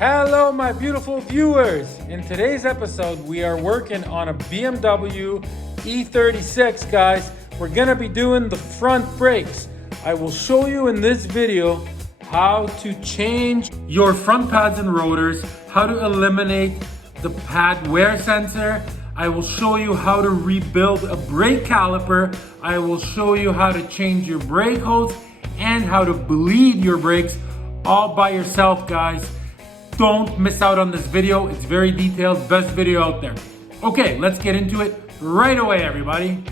Hello, my beautiful viewers. In today's episode, we are working on a BMW E36, guys. We're gonna be doing the front brakes. I will show you in this video how to change your front pads and rotors, how to eliminate the pad wear sensor. I will show you how to rebuild a brake caliper. I will show you how to change your brake hose and how to bleed your brakes all by yourself, guys. Don't miss out on this video. It's very detailed, best video out there. Okay, let's get into it right away, everybody.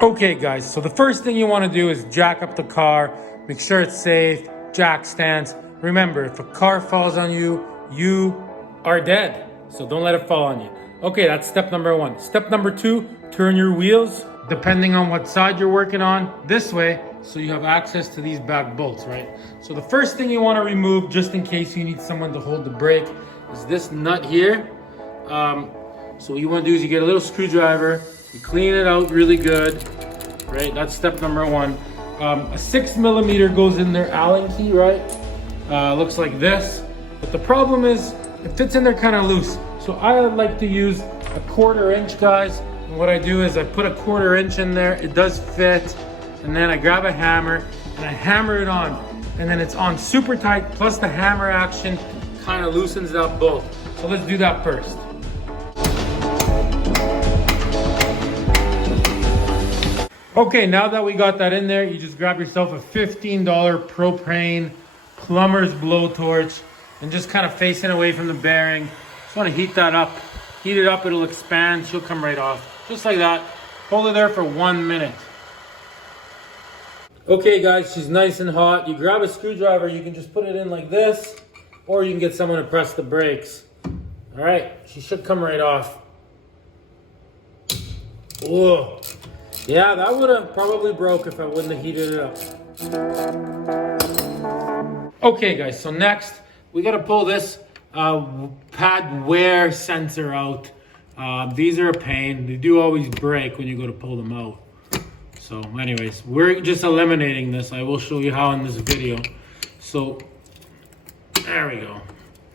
Okay, guys, so the first thing you want to do is jack up the car. Make sure it's safe, jack stance. Remember, if a car falls on you, you are dead. So don't let it fall on you. Okay, that's step number one. Step number two, turn your wheels, depending on what side you're working on, this way, so you have access to these back bolts, right? So the first thing you want to remove, just in case you need someone to hold the brake, is this nut here. So what you want to do is you get a little screwdriver, you clean it out really good, right? That's step number one. A 6mm goes in there, Allen key, right? Looks like this, but the problem is it fits in there kind of loose. So I like to use a 1/4 inch, guys. And what I do is I put a 1/4 inch in there, it does fit, and then I grab a hammer and I hammer it on, and then it's on super tight, plus the hammer action kind of loosens that bolt. So let's do that first. Okay, now that we got that in there, you just grab yourself a $15 propane plumber's blowtorch and just kind of facing away from the bearing. Just want to heat that up. Heat it up, it'll expand, she'll come right off. Just like that. Hold it there for 1 minute. Okay guys, she's nice and hot. You grab a screwdriver, you can just put it in like this, or you can get someone to press the brakes. All right, she should come right off. Whoa. Yeah, that would have probably broke if I wouldn't have heated it up. Okay guys, so next, we gotta pull this pad wear sensor out. These are a pain. They do always break when you go to pull them out. So anyways, we're just eliminating this. I will show you how in this video. So there we go.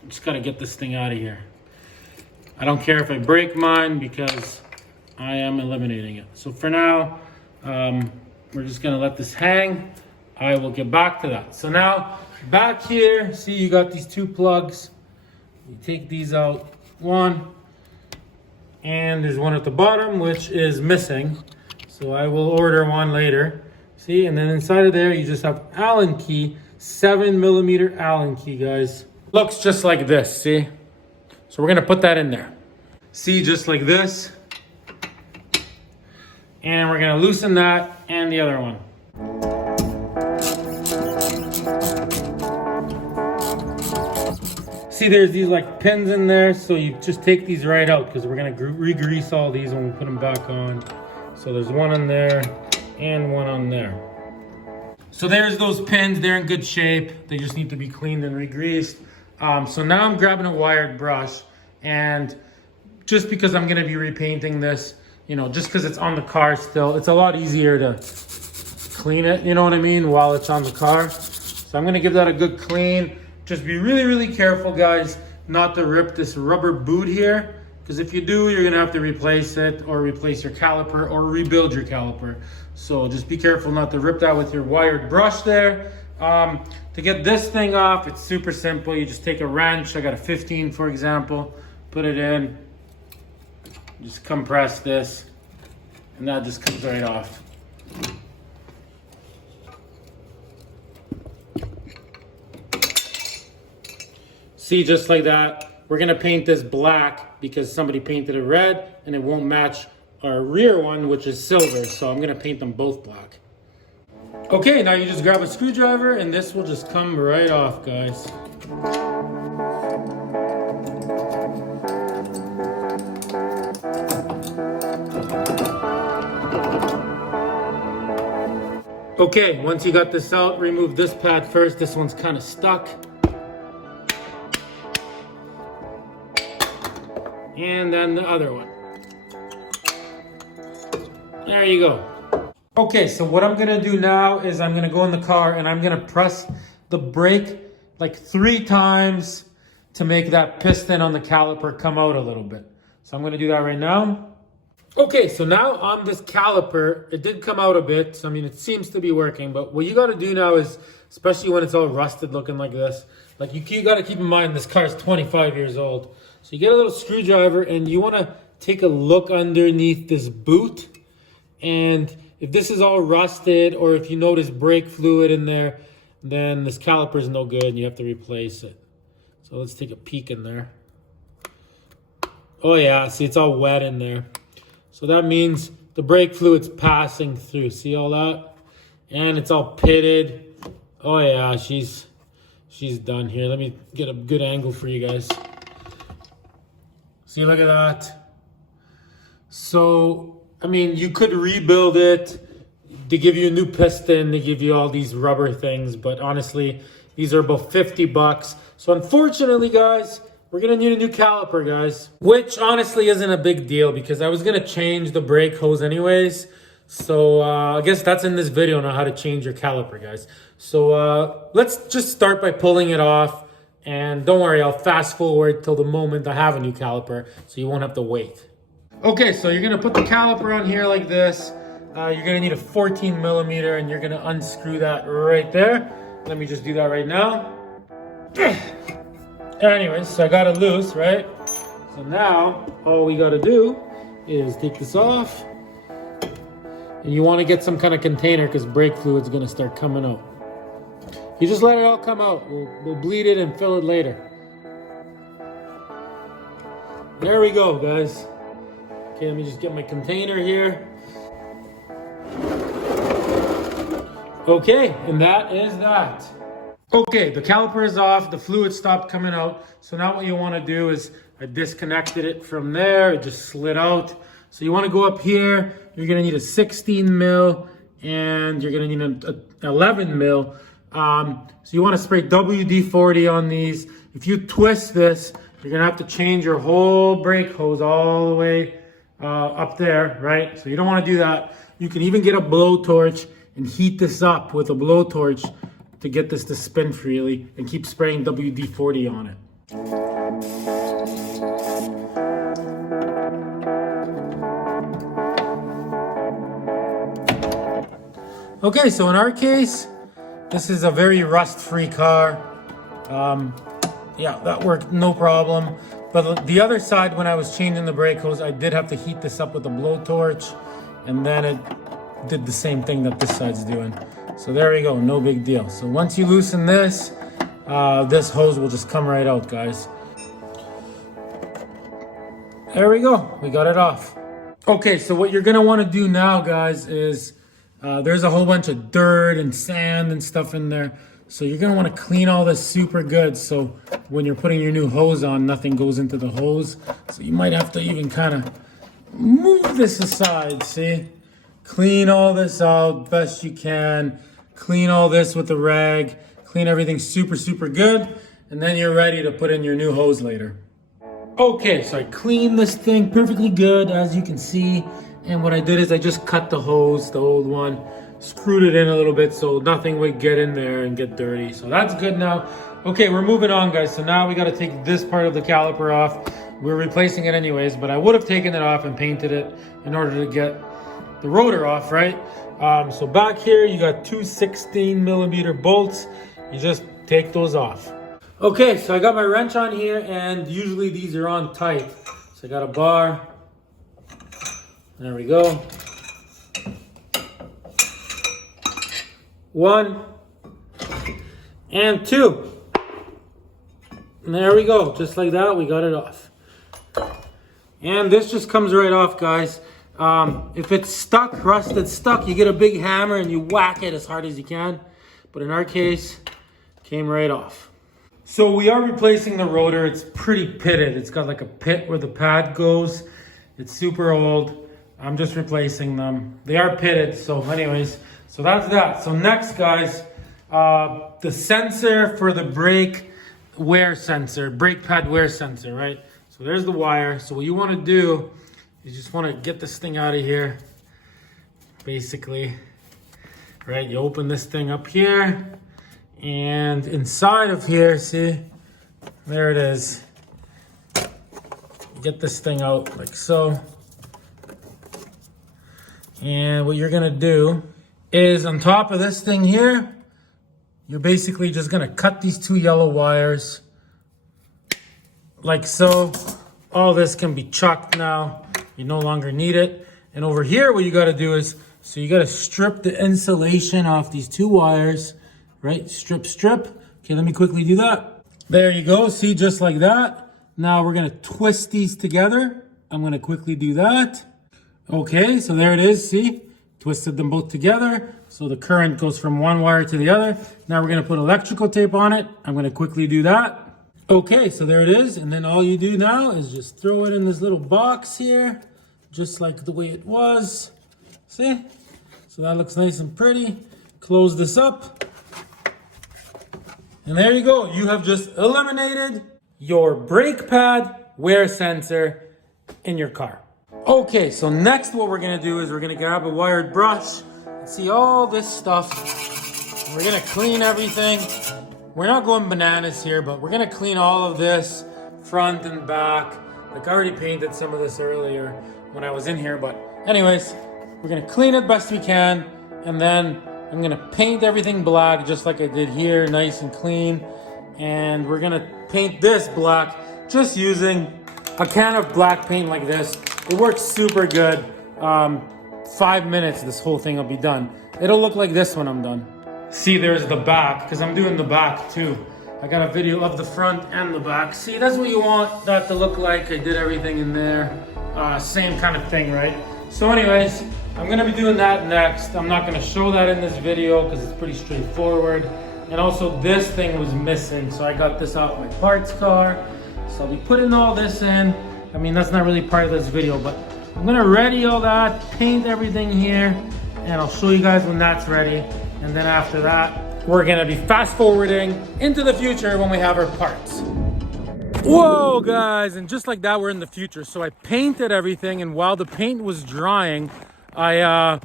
Just gotta get this thing out of here. I don't care if I break mine because I am eliminating it. So for now, we're just gonna let this hang. I will get back to that. So now back here, see you got these two plugs. You take these out, one, and there's one at the bottom which is missing. So I will order one later. See, and then inside of there, you just have Allen key, 7mm Allen key, guys. Looks just like this, see? So we're gonna put that in there. See, just like this. And we're gonna loosen that and the other one. See, there's these like pins in there, so you just take these right out because we're gonna re-grease all these when we put them back on. So there's one on there and one on there. So there's those pins, they're in good shape. They just need to be cleaned and re-greased. So now I'm grabbing a wired brush, and just because I'm gonna be repainting this, you know, just because it's on the car still, it's a lot easier to clean it, you know what I mean, while it's on the car. So I'm gonna give that a good clean. Just be really, really careful, guys, not to rip this rubber boot here, because if you do, you're gonna have to replace it or replace your caliper or rebuild your caliper. So just be careful not to rip that with your wired brush there. To get this thing off, it's super simple. You just take a wrench, I got a 15 for example, put it in, just compress this, and that just comes right off. See, just like that. We're gonna paint this black because somebody painted it red and it won't match our rear one, which is silver. So I'm gonna paint them both black. Okay, now you just grab a screwdriver and this will just come right off, guys. Okay, once you got this out, remove this pad first. This one's kind of stuck. And then the other one. There you go. Okay, so what I'm gonna do now is I'm gonna go in the car and I'm gonna press the brake like 3 times to make that piston on the caliper come out a little bit. So I'm gonna do that right now. Okay, so now on this caliper, it did come out a bit. So I mean, it seems to be working, but what you gotta do now is, especially when it's all rusted looking like this, like you gotta keep in mind this car is 25 years old. So you get a little screwdriver and you wanna take a look underneath this boot. And if this is all rusted, or if you notice brake fluid in there, then this caliper is no good and you have to replace it. So let's take a peek in there. Oh yeah, see, it's all wet in there. So that means the brake fluid's passing through. See all that? And it's all pitted. Oh yeah, she's done here. Let me get a good angle for you guys. See, look at that. So, I mean, you could rebuild it. They give you a new piston. They give you all these rubber things. But honestly, these are about 50 bucks. So unfortunately, guys, we're going to need a new caliper, guys. Which honestly isn't a big deal because I was going to change the brake hose anyways. So I guess that's in this video on how to change your caliper, guys. So let's just start by pulling it off. And don't worry, I'll fast forward till the moment I have a new caliper so you won't have to wait. Okay, so you're gonna put the caliper on here like this. You're gonna need a 14 millimeter and you're gonna unscrew that right there. Let me just do that right now. Anyways, so I got it loose, right? So now all we gotta do is take this off. And you wanna get some kind of container because brake fluid's gonna start coming out. You just let it all come out. We'll bleed it and fill it later. There we go, guys. Okay, let me just get my container here. Okay, and that is that. Okay, the caliper is off, the fluid stopped coming out. So now what you want to do is, I disconnected it from there, it just slid out. So you want to go up here, you're going to need a 16 mil and you're going to need an 11 mil. So you want to spray WD-40 on these. If you twist this, you're going to have to change your whole brake hose all the way up there, right? So you don't want to do that. You can even get a blowtorch and heat this up with a blowtorch to get this to spin freely and keep spraying WD-40 on it. Okay, so in our case, this is a very rust-free car. Yeah, that worked no problem. But the other side, when I was changing the brake hose, I did have to heat this up with a blowtorch, and then it did the same thing that this side's doing. So there we go, no big deal. So once you loosen this, this hose will just come right out, guys. There we go, we got it off. Okay, so what you're gonna wanna do now, guys, is there's a whole bunch of dirt and sand and stuff in there. So you're gonna wanna clean all this super good so when you're putting your new hose on, nothing goes into the hose. So you might have to even kind of move this aside, see? Clean all this out best you can. Clean all this with a rag. Clean everything super, super good. And then you're ready to put in your new hose later. Okay, so I cleaned this thing perfectly good, as you can see. And what I did is I just cut the hose, the old one, screwed it in a little bit so nothing would get in there and get dirty. So that's good now. Okay, we're moving on, guys. So now we got to take this part of the caliper off. We're replacing it anyways, but I would have taken it off and painted it in order to get the rotor off, right? So back here, you got two 16 millimeter bolts. You just take those off. Okay, so I got my wrench on here, and usually these are on tight. So I got a bar. There we go. One and two. And there we go. Just like that, we got it off. And this just comes right off, guys. If it's stuck, rusted stuck, you get a big hammer and you whack it as hard as you can. But in our case, it came right off. So we are replacing the rotor. It's pretty pitted. It's got like a pit where the pad goes. It's super old. I'm just replacing them. They are pitted, so anyways. So that's that. So next, guys, the sensor for the brake wear sensor, brake pad wear sensor, right? So there's the wire. So what you want to do is just want to get this thing out of here, basically, right? You open this thing up here, and inside of here, see, There it is. Get this thing out like so. And what you're gonna do is on top of this thing here, you're basically just gonna cut these two yellow wires like so. All this can be chucked now. You no longer need it. And over here, what you gotta do is, so you gotta strip the insulation off these two wires, right? Strip. Okay, let me quickly do that. There you go, see, just like that. Now we're gonna twist these together. I'm gonna quickly do that. Okay, so there it is, see? Twisted them both together. So the current goes from one wire to the other. Now we're gonna put electrical tape on it. I'm gonna quickly do that. Okay, so there it is. And then all you do now is just throw it in this little box here, just like the way it was. See? So that looks nice and pretty. Close this up. And there you go. You have just eliminated your brake pad wear sensor in your car. Okay, so next what we're gonna do is we're gonna grab a wired brush and see all this stuff. We're gonna clean everything. We're not going bananas here, but we're gonna clean all of this front and back. Like I already painted some of this earlier when I was in here, but anyways, we're gonna clean it best we can, and then I'm gonna paint everything black just like I did here, nice and clean. And we're gonna paint this black just using a can of black paint like this. It works super good. 5 minutes, this whole thing will be done. It'll look like this when I'm done. See, there's the back, because I'm doing the back too. I got a video of the front and the back. See, that's what you want that to look like. I did everything in there. Same kind of thing, right? So anyways, I'm gonna be doing that next. I'm not gonna show that in this video because it's pretty straightforward. And also this thing was missing, so I got this off my parts car. So I'll be putting all this in. I mean, that's not really part of this video, but I'm gonna ready all that, paint everything here, and I'll show you guys when that's ready. And then after that, we're gonna be fast forwarding into the future when we have our parts. Whoa, guys, and just like that, we're in the future. So I painted everything, and while the paint was drying, I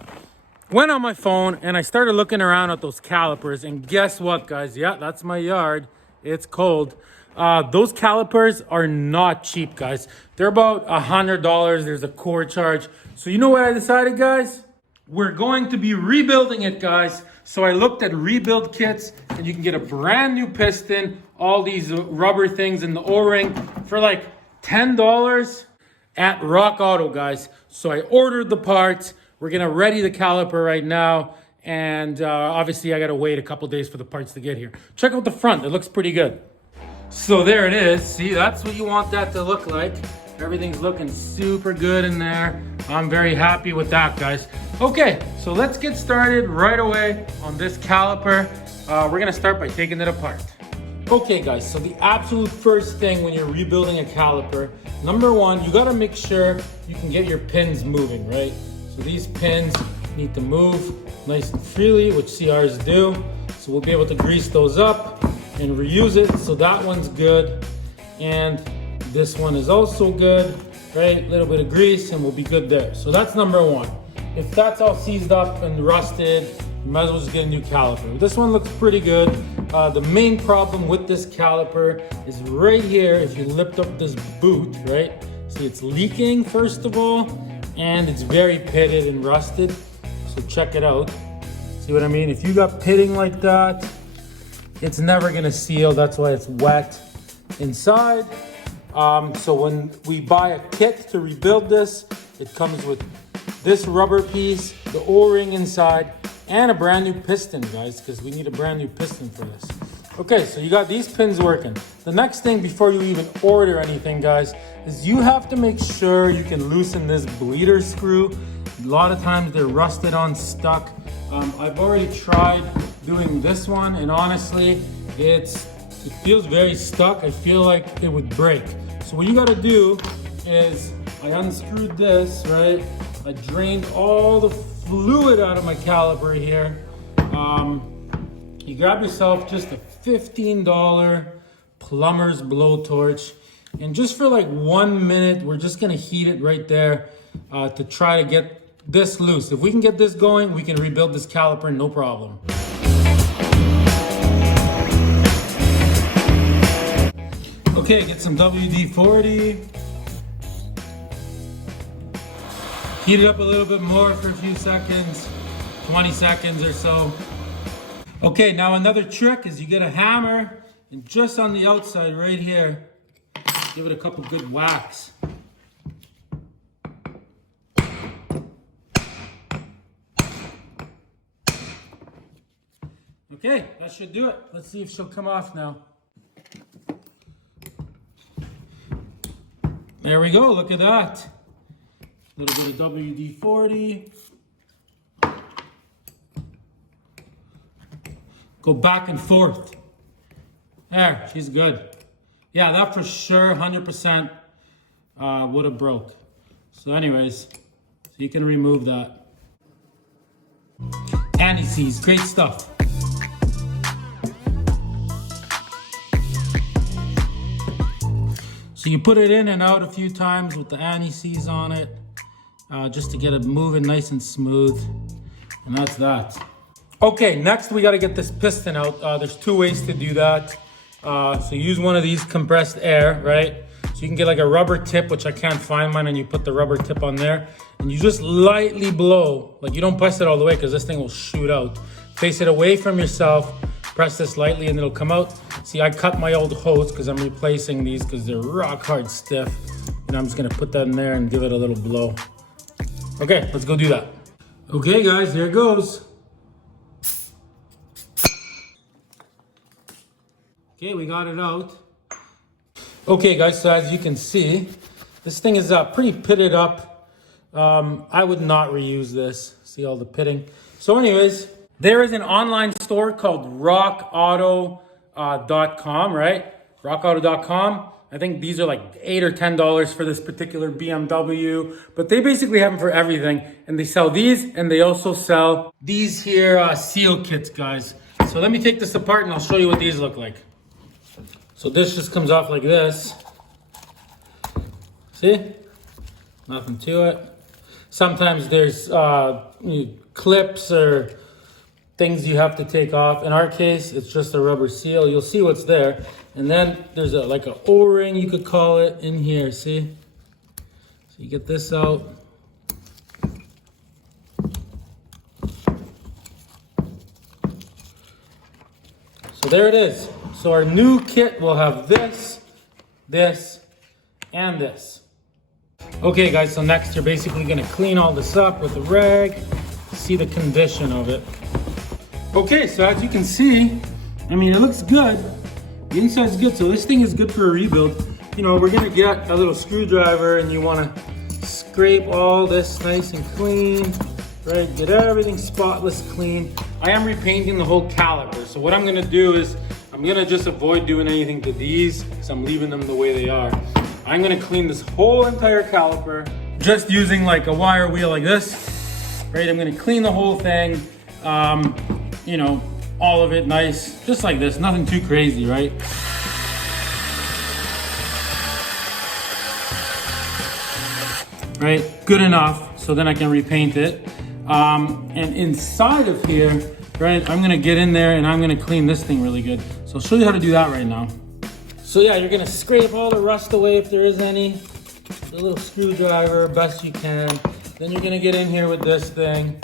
went on my phone and I started looking around at those calipers, and guess what, guys? Yeah, that's my yard. It's cold. Those calipers are not cheap, guys. They're about $100. There's a core charge. So you know what I decided, guys? We're going to be rebuilding it, guys. So I looked at rebuild kits, and you can get a brand new piston, all these rubber things in the O-ring for like $10 at Rock Auto, guys. So I ordered the parts. We're gonna ready the caliper right now. And obviously I gotta wait a couple days for the parts to get here. Check out the front, it looks pretty good. So there it is. See, that's what you want that to look like. Everything's looking super good in there. I'm very happy with that, guys. Okay, so let's get started right away on this caliper. We're gonna start by taking it apart. Okay, guys, so the absolute first thing when you're rebuilding a caliper, number one, you gotta make sure you can get your pins moving, right? So these pins need to move nice and freely, which CRs do. So we'll be able to grease those up and reuse it. So that one's good. And this one is also good, right? A little bit of grease and we'll be good there. So that's number one. If that's all seized up and rusted, you might as well just get a new caliper. This one looks pretty good. The main problem with this caliper is right here. If you lift up this boot, right? See, it's leaking first of all, and it's very pitted and rusted. So check it out. See what I mean? If you got pitting like that, it's never gonna seal. That's why it's wet inside. So when we buy a kit to rebuild this, it comes with this rubber piece, the O-ring inside, and a brand new piston, guys, because we need a brand new piston for this. Okay, so you got these pins working. The next thing before you even order anything, guys, is you have to make sure you can loosen this bleeder screw. A lot of times they're rusted on, stuck. I've already tried doing this one, and honestly, it feels very stuck. I feel like it would break. So what you gotta do is, I unscrewed this, right? I drained all the fluid out of my caliper here. You grab yourself just a $15 plumber's blowtorch, and just for like 1 minute, we're just gonna heat it right there to try to get this loose. If we can get this going, we can rebuild this caliper, no problem. Okay, get some WD-40. Heat it up a little bit more for a few seconds, 20 seconds or so. Okay, now another trick is you get a hammer and just on the outside right here, give it a couple good whacks. Okay, that should do it. Let's see if she'll come off now. There we go, look at that. A little bit of WD-40. Go back and forth. There, she's good. Yeah, that for sure, 100% would have broke. So anyways, so you can remove that. Anti-seize, great stuff. So you put it in and out a few times with the anti-seize on it, just to get it moving nice and smooth. And that's that. Okay, next we gotta get this piston out. There's two ways to do that. So use one of these compressed air, right? So you can get like a rubber tip, which I can't find mine, and you put the rubber tip on there, and you just lightly blow. Like you don't press it all the way because this thing will shoot out. Face it away from yourself, press this lightly and it'll come out. See, I cut my old hose because I'm replacing these because they're rock hard stiff. And I'm just gonna put that in there and give it a little blow. Okay, let's go do that. Okay guys, here it goes. Okay, we got it out. Okay guys, so as you can see, this thing is pretty pitted up. I would not reuse this. See all the pitting. So anyways, there is an online store called rockauto.com, right? rockauto.com. I think these are like $8 or $10 for this particular BMW, but they basically have them for everything. And they sell these, and they also sell these here seal kits, guys. So let me take this apart and I'll show you what these look like. So this just comes off like this. See? Nothing to it. Sometimes there's clips or things you have to take off. In our case, it's just a rubber seal. You'll see what's there. And then there's like an O-ring, you could call it, in here, see? So you get this out. So there it is. So our new kit will have this, this, and this. Okay guys, so next you're basically gonna clean all this up with a rag, see the condition of it. Okay, so as you can see, I mean, it looks good. The inside's good, so this thing is good for a rebuild. You know, we're gonna get a little screwdriver and you wanna scrape all this nice and clean, right? Get everything spotless clean. I am repainting the whole caliper, so what I'm gonna do is I'm gonna just avoid doing anything to these because I'm leaving them the way they are. I'm gonna clean this whole entire caliper just using like a wire wheel like this, right? I'm gonna clean the whole thing, you know, all of it nice, just like this, nothing too crazy, right? Right, good enough, so then I can repaint it. And inside of here, right, I'm gonna get in there and I'm gonna clean this thing really good. So I'll show you how to do that right now. So yeah, you're gonna scrape all the rust away if there is any. The little screwdriver, best you can. Then you're gonna get in here with this thing.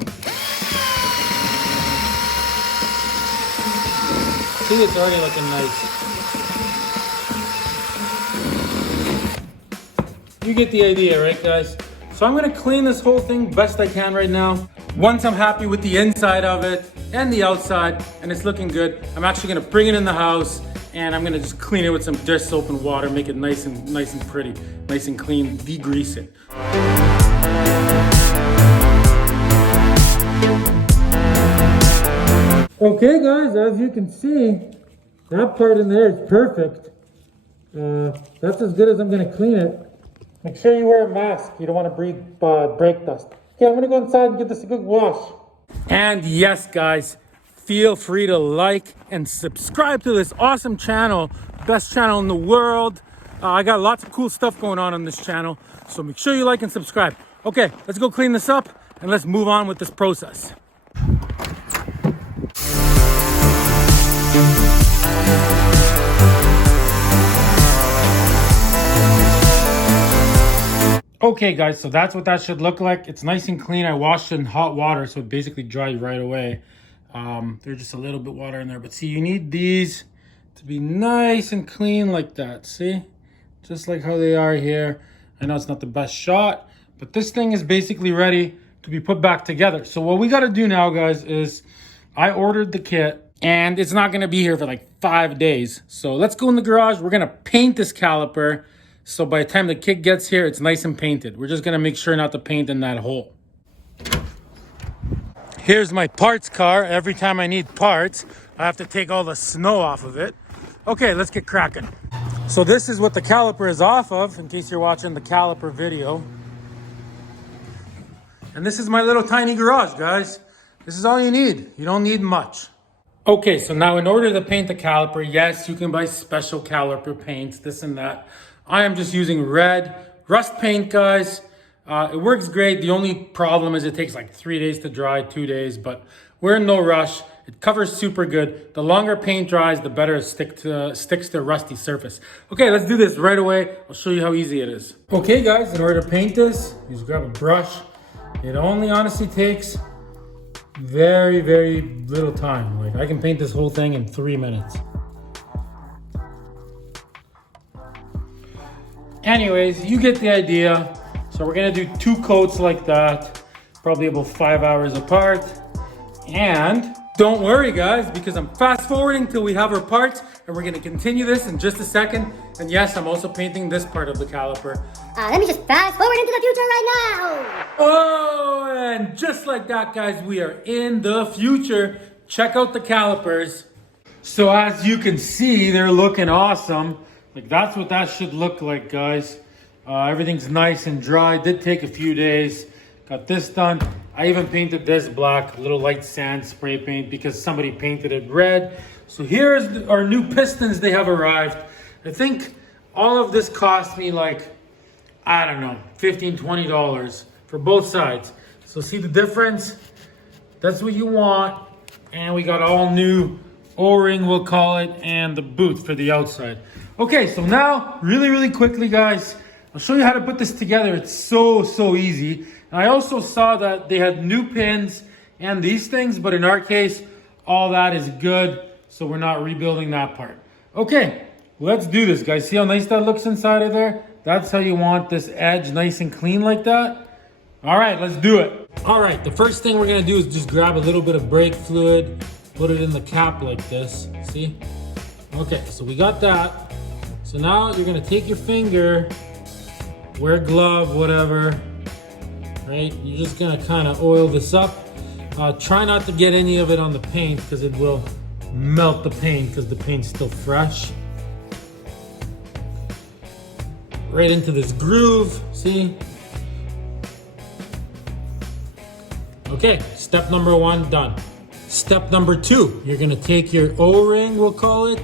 See, it's already looking nice. You get the idea, right guys? So I'm gonna clean this whole thing best I can right now. Once I'm happy with the inside of it and the outside and it's looking good, I'm actually gonna bring it in the house and I'm gonna just clean it with some dish soap and water, make it nice and pretty, nice and clean, degrease it. Okay guys, as you can see, that part in there is perfect. That's as good as I'm gonna clean it. Make sure you wear a mask. You don't want to breathe brake dust. Okay, I'm gonna go inside and give this a good wash. And yes guys, feel free to like and subscribe to this awesome channel, best channel in the world. I got lots of cool stuff going on this channel, so make sure you like and subscribe. Okay, let's go clean this up and let's move on with this process. Okay guys, so that's what that should look like. It's nice and clean. I washed it in hot water, so it basically dried right away. There's just a little bit water in there, but see, you need these to be nice and clean like that. See, just like how they are here. I know it's not the best shot, but this thing is basically ready to be put back together. So what we got to do now, guys, is I ordered the kit and it's not going to be here for like 5 days. So let's go in the garage. We're going to paint this caliper. So by the time the kit gets here, it's nice and painted. We're just going to make sure not to paint in that hole. Here's my parts car. Every time I need parts, I have to take all the snow off of it. Okay, let's get cracking. So this is what the caliper is off of, in case you're watching the caliper video. And this is my little tiny garage, guys. This is all you need. You don't need much. Okay, so now in order to paint the caliper, yes, you can buy special caliper paints, this and that. I am just using red rust paint, guys. It works great. The only problem is it takes like 3 days to dry, 2 days, but we're in no rush. It covers super good. The longer paint dries, the better it sticks to a rusty surface. Okay, let's do this right away. I'll show you how easy it is. Okay, guys, in order to paint this, you just grab a brush. It only honestly takes very, very little time. Like I can paint this whole thing in 3 minutes. Anyways, you get the idea. So we're gonna do 2 coats like that, probably about 5 hours apart. And don't worry guys, because I'm fast forwarding till we have our parts and we're gonna continue this in just a second. And yes, I'm also painting this part of the caliper. Let me just fast forward into the future right now. Oh, and just like that guys, we are in the future. Check out the calipers. So as you can see, they're looking awesome. Like that's what that should look like, guys. Everything's nice and dry. Did take a few days. Got this done. I even painted this black, a little light sand spray paint because somebody painted it red. So here's our new pistons. They have arrived. I think all of this cost me like, I don't know, $15, $20 for both sides. So see the difference? That's what you want. And we got all new O-ring, we'll call it, and the boot for the outside. Okay, so now, really quickly, guys, I'll show you how to put this together. It's so easy. And I also saw that they had new pins and these things, but in our case, all that is good. So we're not rebuilding that part. Okay, let's do this, guys. See how nice that looks inside of there? That's how you want this edge nice and clean like that. All right, let's do it. All right, the first thing we're gonna do is just grab a little bit of brake fluid, put it in the cap like this, see? Okay, so we got that. So now you're gonna take your finger, wear a glove, whatever, right? You're just gonna kind of oil this up. Try not to get any of it on the paint because it will melt the paint because the paint's still fresh. Right into this groove, see? Okay, step number 1 done. Step number 2, you're gonna take your O-ring, we'll call it.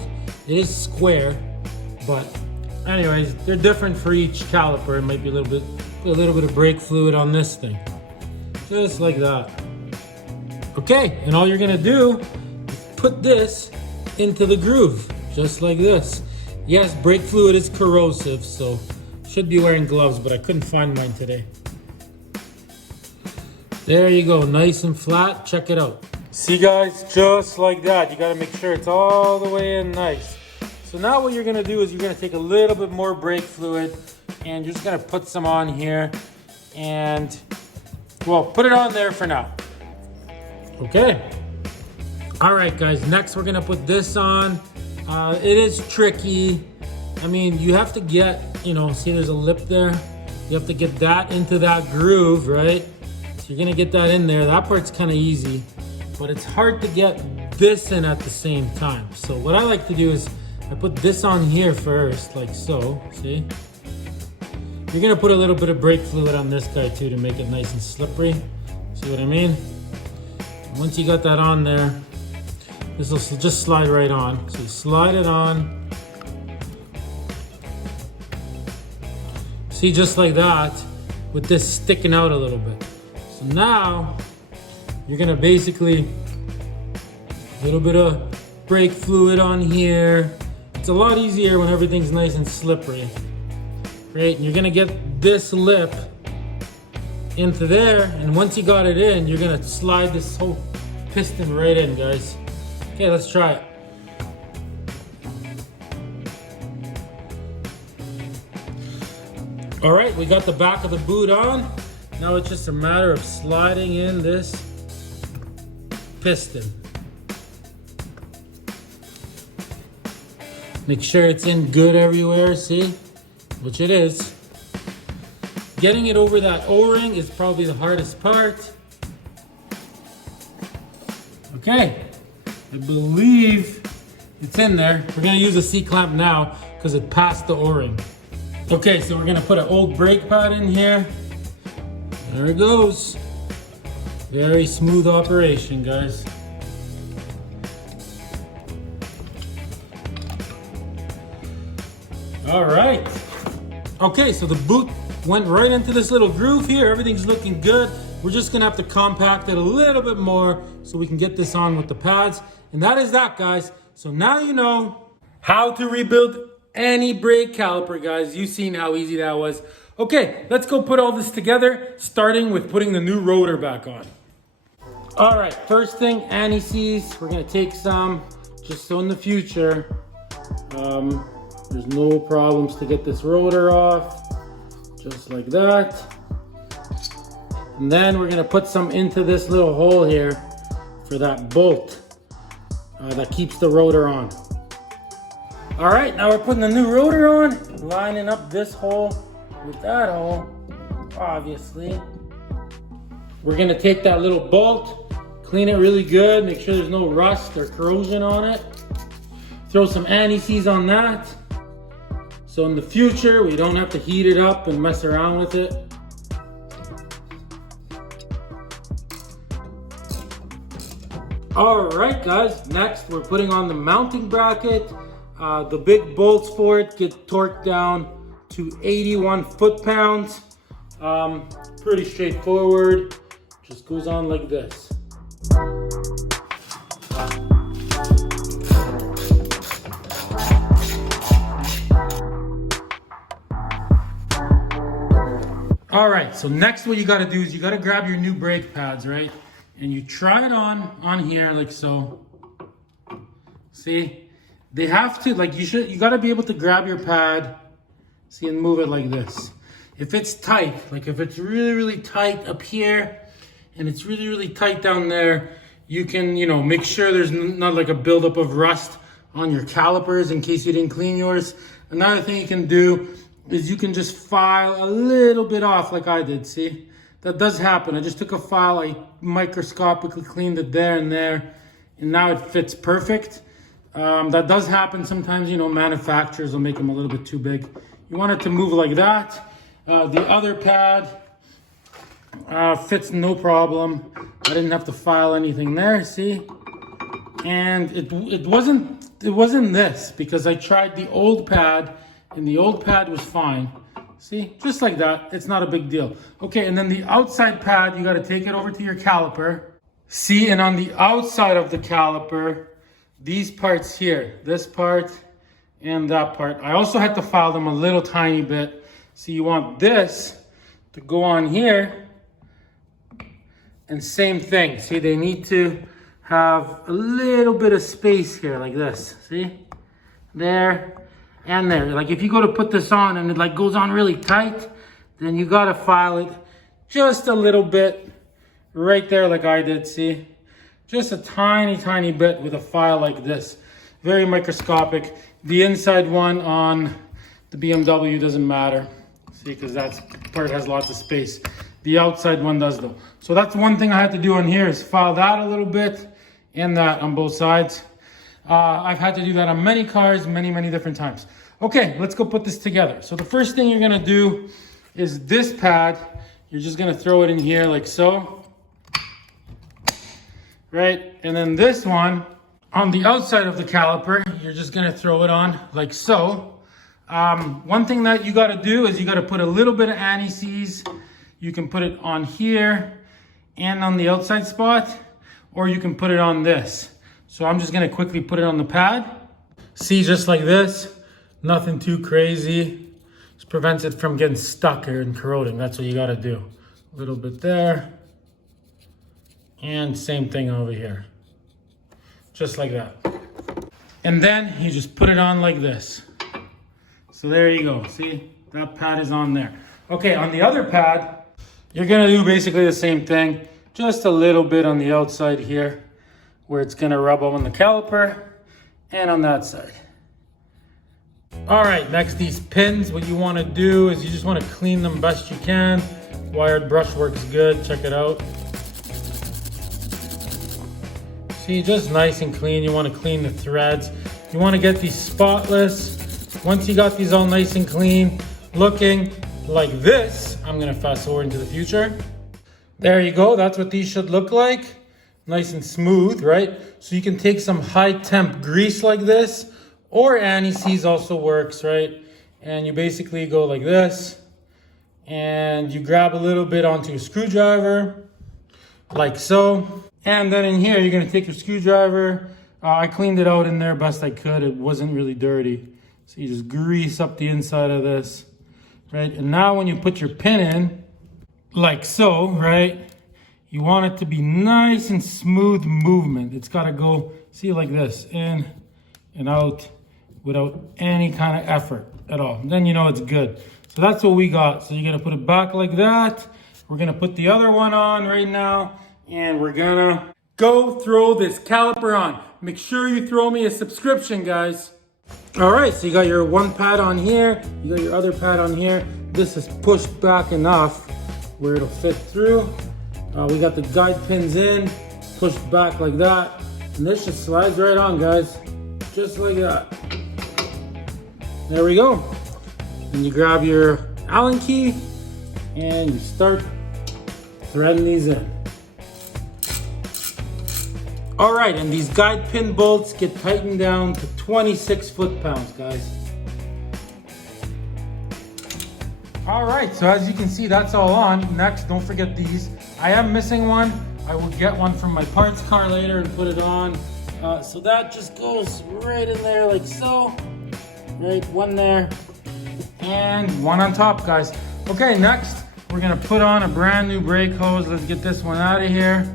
It is square, but anyways, they're different for each caliper. It might be a little bit of brake fluid on this thing. Just like that. Okay, and all you're gonna do is put this into the groove, just like this. Yes, brake fluid is corrosive, so should be wearing gloves, but I couldn't find mine today. There you go, nice and flat, check it out. See guys, just like that. You gotta make sure it's all the way in nice. So now what you're gonna do is you're gonna take a little bit more brake fluid and you're just gonna put some on here and, well, put it on there for now. Okay. All right guys, next we're gonna put this on. It is tricky. I mean, you have to get, see there's a lip there? You have to get that into that groove, right? So you're gonna get that in there. That part's kind of easy, but it's hard to get this in at the same time. So what I like to do is I put this on here first, like so, see? You're gonna put a little bit of brake fluid on this guy too to make it nice and slippery. See what I mean? Once you got that on there, this will just slide right on. So you slide it on. See, just like that, with this sticking out a little bit. So now, you're gonna basically, a little bit of brake fluid on here. It's a lot easier when everything's nice and slippery. right? And you're gonna get this lip into there, and once you got it in, you're gonna slide this whole piston right in, guys. Okay, let's try it. All right, we got the back of the boot on. Now it's just a matter of sliding in this piston. Make sure it's in good everywhere, see? Which it is. Getting it over that O-ring is probably the hardest part. Okay, I believe it's in there. We're gonna use a C-clamp now because it passed the O-ring. Okay, so we're gonna put an old brake pad in here. There it goes. Very smooth operation, guys. All right. Okay, so the boot went right into this little groove here. Everything's looking good. We're just gonna have to compact it a little bit more so we can get this on with the pads. And that is that, guys. So now you know how to rebuild any brake caliper, guys. You've seen how easy that was. Okay, let's go put all this together, starting with putting the new rotor back on. All right, first thing, anti-seize. We're gonna take some, just so in the future, there's no problems to get this rotor off, just like that. And then we're gonna put some into this little hole here for that bolt that keeps the rotor on. All right, now we're putting the new rotor on, lining up this hole with that hole, obviously. We're gonna take that little bolt, clean it really good, make sure there's no rust or corrosion on it. Throw some anti-seize on that. So in the future, we don't have to heat it up and mess around with it. All right, guys, next we're putting on the mounting bracket. The big bolts for it get torqued down to 81 foot-pounds. Pretty straightforward. Just goes on like this. All right, so next what you gotta do is you gotta grab your new brake pads, right? And you try it on here like so. See? They have to, like you gotta be able to grab your pad, see, and move it like this. If it's tight, like if it's really, really tight up here and it's really, really tight down there, you can, make sure there's not like a buildup of rust on your calipers in case you didn't clean yours. Another thing you can do is you can just file a little bit off like I did, see? That does happen. I just took a file, I microscopically cleaned it there, and now it fits perfect. That does happen sometimes, manufacturers will make them a little bit too big. You want it to move like that. The other pad fits no problem. I didn't have to file anything there, see? And it wasn't this, because I tried the old pad and the old pad was fine. See, just like that, it's not a big deal. Okay, and then the outside pad, you gotta take it over to your caliper. See, and on the outside of the caliper, these parts here, this part and that part, I also had to file them a little tiny bit. So you want this to go on here, and same thing. See, they need to have a little bit of space here like this, see? There and there. Like if you go to put this on and it like goes on really tight, then you gotta file it just a little bit right there like I did, see? Just a tiny, tiny bit with a file like this. Very microscopic. The inside one on the BMW doesn't matter, see, because that part has lots of space. The outside one does though. So that's one thing I had to do on here is file that a little bit and that on both sides. I've had to do that on many cars, many, many different times. Okay, let's go put this together. So the first thing you're gonna do is this pad, you're just gonna throw it in here like so. Right, and then this one, on the outside of the caliper, you're just gonna throw it on like so. One thing that you gotta do is you gotta put a little bit of anti-seize. You can put it on here and on the outside spot, or you can put it on this. So I'm just gonna quickly put it on the pad. See, just like this, nothing too crazy. Just Just prevents it from getting stuck and corroding. That's what you gotta do. A little bit there. And same thing over here. Just like that. And then you just put it on like this. So there you go, see? That pad is on there. Okay, on the other pad, you're gonna do basically the same thing. Just a little bit on the outside here, where it's gonna rub on the caliper, and on that side. All right, next, these pins, what you wanna do is you just wanna clean them best you can. Wired brush works good, check it out. See, just nice and clean. You wanna clean the threads. You wanna get these spotless. Once you got these all nice and clean, looking like this, I'm gonna fast forward into the future. There you go, that's what these should look like. Nice and smooth, right? So you can take some high temp grease like this, or anti-seize also works, right? And you basically go like this, and you grab a little bit onto a screwdriver, like so. And then in here, you're gonna take your screwdriver. I cleaned it out in there best I could. It wasn't really dirty. So you just grease up the inside of this, right? And now when you put your pin in, like so, right? You want it to be nice and smooth movement. It's gotta go, see, like this, in and out without any kind of effort at all. Then you know it's good. So that's what we got. So you're gonna put it back like that. We're gonna put the other one on right now, and we're gonna go throw this caliper on. Make sure you throw me a subscription, guys. All right, so you got your one pad on here, you got your other pad on here. This is pushed back enough where it'll fit through. We got the guide pins in, pushed back like that. And this just slides right on, guys. Just like that. There we go. And you grab your Allen key and you start threading these in. All right, and these guide pin bolts get tightened down to 26 foot-pounds, guys. All right, so as you can see, that's all on. Next, don't forget these. I am missing one. I will get one from my parts car later and put it on. So that just goes right in there like so. Right, one there and one on top, guys. Okay, next, we're gonna put on a brand new brake hose. Let's get this one out of here.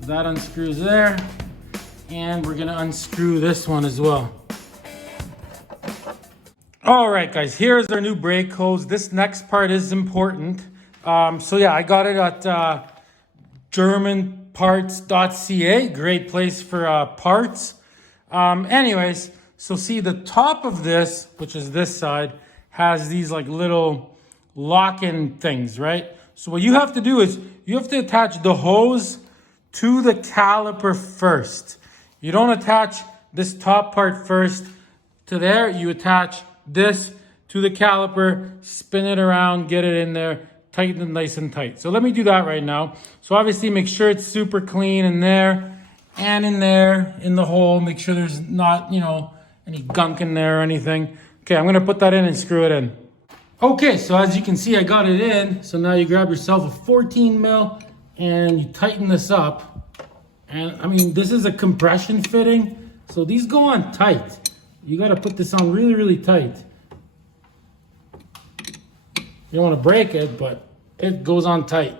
So that unscrews there. And we're gonna unscrew this one as well. All right, guys, here's our new brake hose. This next part is important. So yeah, I got it at germanparts.ca. Great place for parts. Anyways, so see the top of this, which is this side, has these like little lock-in things, right? So what you have to do is you have to attach the hose to the caliper first. You don't attach this top part first to there. You attach this to the caliper, spin it around, get it in there, tighten it nice and tight. So let me do that right now. So obviously make sure it's super clean in there and in there, in the hole. Make sure there's not, you know, any gunk in there or anything. Okay, I'm gonna put that in and screw it in. Okay, so as you can see, I got it in. So now you grab yourself a 14 mil and you tighten this up. And I mean, this is a compression fitting. So these go on tight. You gotta put this on really, really tight. You don't wanna break it, but it goes on tight.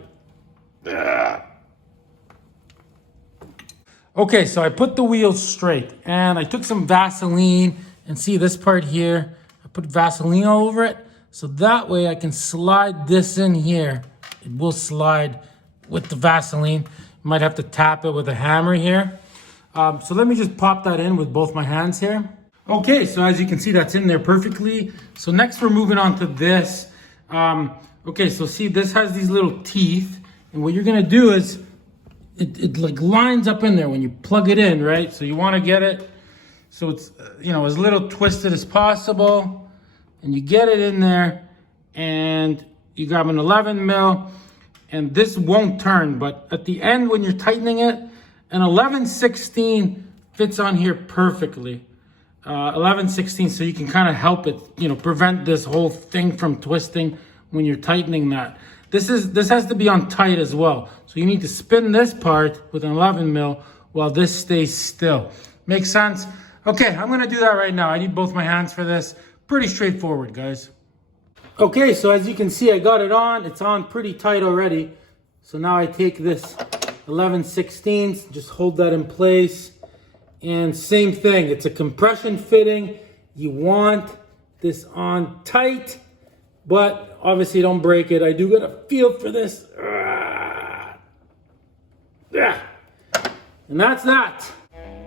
Okay, so I put the wheels straight and I took some Vaseline, and see this part here, I put Vaseline all over it. So that way I can slide this in here. It will slide with the Vaseline. Might have to tap it with a hammer here. So let me just pop that in with both my hands here. Okay, so as you can see, that's in there perfectly. So next we're moving on to this. Okay, so see, this has these little teeth. And what you're gonna do is, it like lines up in there when you plug it in, right? So you wanna get it so it's, you know, as little twisted as possible. And you get it in there and you grab an 11 mil. And this won't turn, but at the end when you're tightening it, an 11/16 fits on here perfectly. 11/16, so you can kind of help it, you know, prevent this whole thing from twisting when you're tightening that. This has to be on tight as well. So you need to spin this part with an 11 mil while this stays still. Makes sense? Okay, I'm gonna do that right now. I need both my hands for this. Pretty straightforward, guys. Okay, so as you can see, I got it on. It's on pretty tight already. So now I take this 11/16, just hold that in place. And same thing, it's a compression fitting. You want this on tight, but obviously don't break it. I do get a feel for this. And that's that.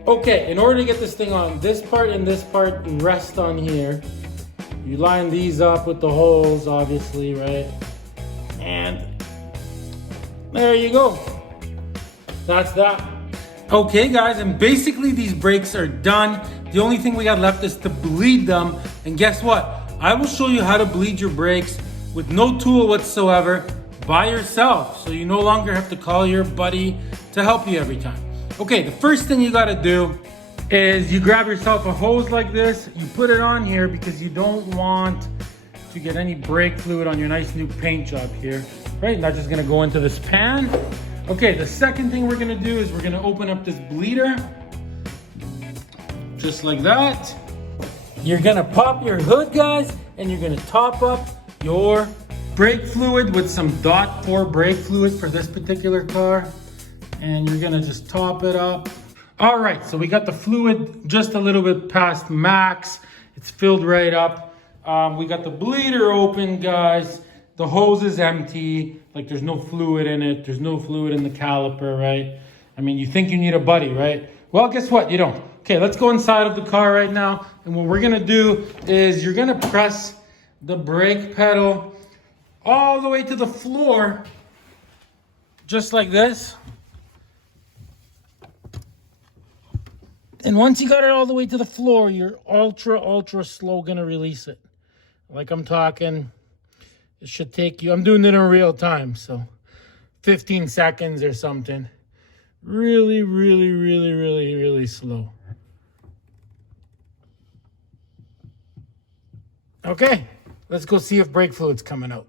Okay, in order to get this thing on, this part and this part rest on here. You line these up with the holes, obviously, right? And there you go. That's that. Okay, guys, and basically these brakes are done. The only thing we got left is to bleed them. And guess what? I will show you how to bleed your brakes with no tool whatsoever by yourself. So you no longer have to call your buddy to help you every time. Okay, the first thing you gotta do is you grab yourself a hose like this, you put it on here because you don't want to get any brake fluid on your nice new paint job here, right? And that's just gonna go into this pan. Okay, the second thing we're gonna do is we're gonna open up this bleeder, just like that. You're gonna pop your hood, guys, and you're gonna top up your brake fluid with some .4 brake fluid for this particular car. And you're gonna just top it up. All right, so we got the fluid just a little bit past max. It's filled right up. We got the bleeder open, guys. The hose is empty. Like there's no fluid in it. There's no fluid in the caliper, right? I mean, you think you need a buddy, right? Well, guess what? You don't. Okay, let's go inside of the car right now. And what we're gonna do is you're gonna press the brake pedal all the way to the floor, just like this. And once you got it all the way to the floor, you're ultra slow gonna release it. Like I'm talking, it should take you, I'm doing it in real time, so 15 seconds or something. Really slow. Okay, let's go see if brake fluid's coming out.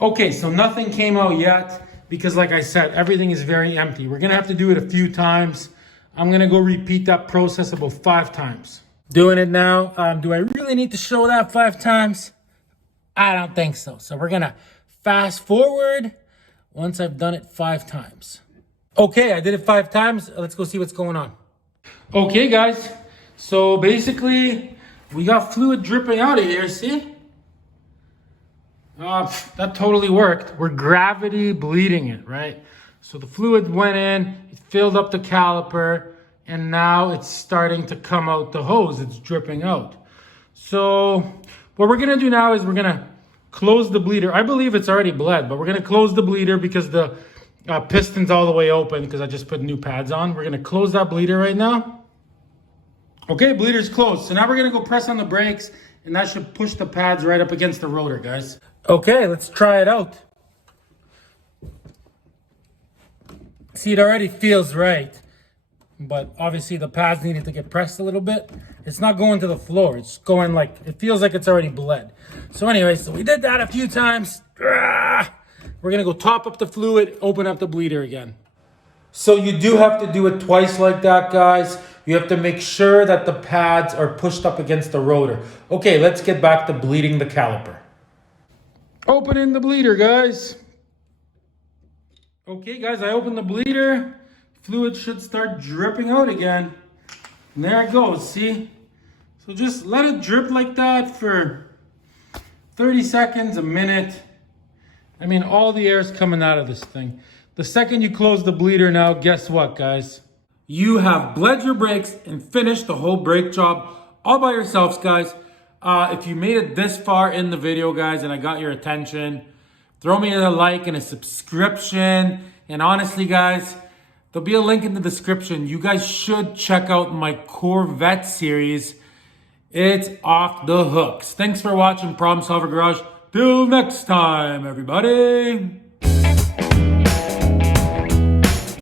Okay, so nothing came out yet because like I said, everything is very empty. We're gonna have to do it a few times. I'm gonna go repeat that process about 5 times. Doing it now. Do I really need to show that 5 times? I don't think so. So we're gonna fast forward once I've done it 5 times. Okay, I did it 5 times. Let's go see what's going on. Okay, guys. So basically, we got fluid dripping out of here, see? That totally worked. We're gravity bleeding it, right? So the fluid went in, it filled up the caliper, and now it's starting to come out the hose. It's dripping out. So what we're gonna do now is we're gonna close the bleeder. I believe it's already bled, but we're gonna close the bleeder because the piston's all the way open because I just put new pads on. We're gonna close that bleeder right now. Okay, bleeder's closed. So now we're gonna go press on the brakes, and that should push the pads right up against the rotor, guys. Okay, let's try it out. See, it already feels right, but obviously the pads needed to get pressed a little bit. It's not going to the floor. It's going like, it feels like it's already bled. So anyway, so we did that a few times. We're gonna go top up the fluid, open up the bleeder again. So you do have to do it twice like that, guys. You have to make sure that the pads are pushed up against the rotor. Okay, let's get back to bleeding the caliper. Opening the bleeder, guys. Okay, guys, I opened the bleeder. Fluid should start dripping out again. And there it goes, see? So just let it drip like that for 30 seconds, a minute. I mean, all the air is coming out of this thing. The second you close the bleeder now, guess what, guys? You have bled your brakes and finished the whole brake job all by yourselves, guys. If you made it this far in the video, guys, and I got your attention, throw me a like and a subscription. And honestly, guys, there'll be a link in the description. You guys should check out my Corvette series. It's off the hooks. Thanks for watching Problem Solver Garage. Till next time, everybody.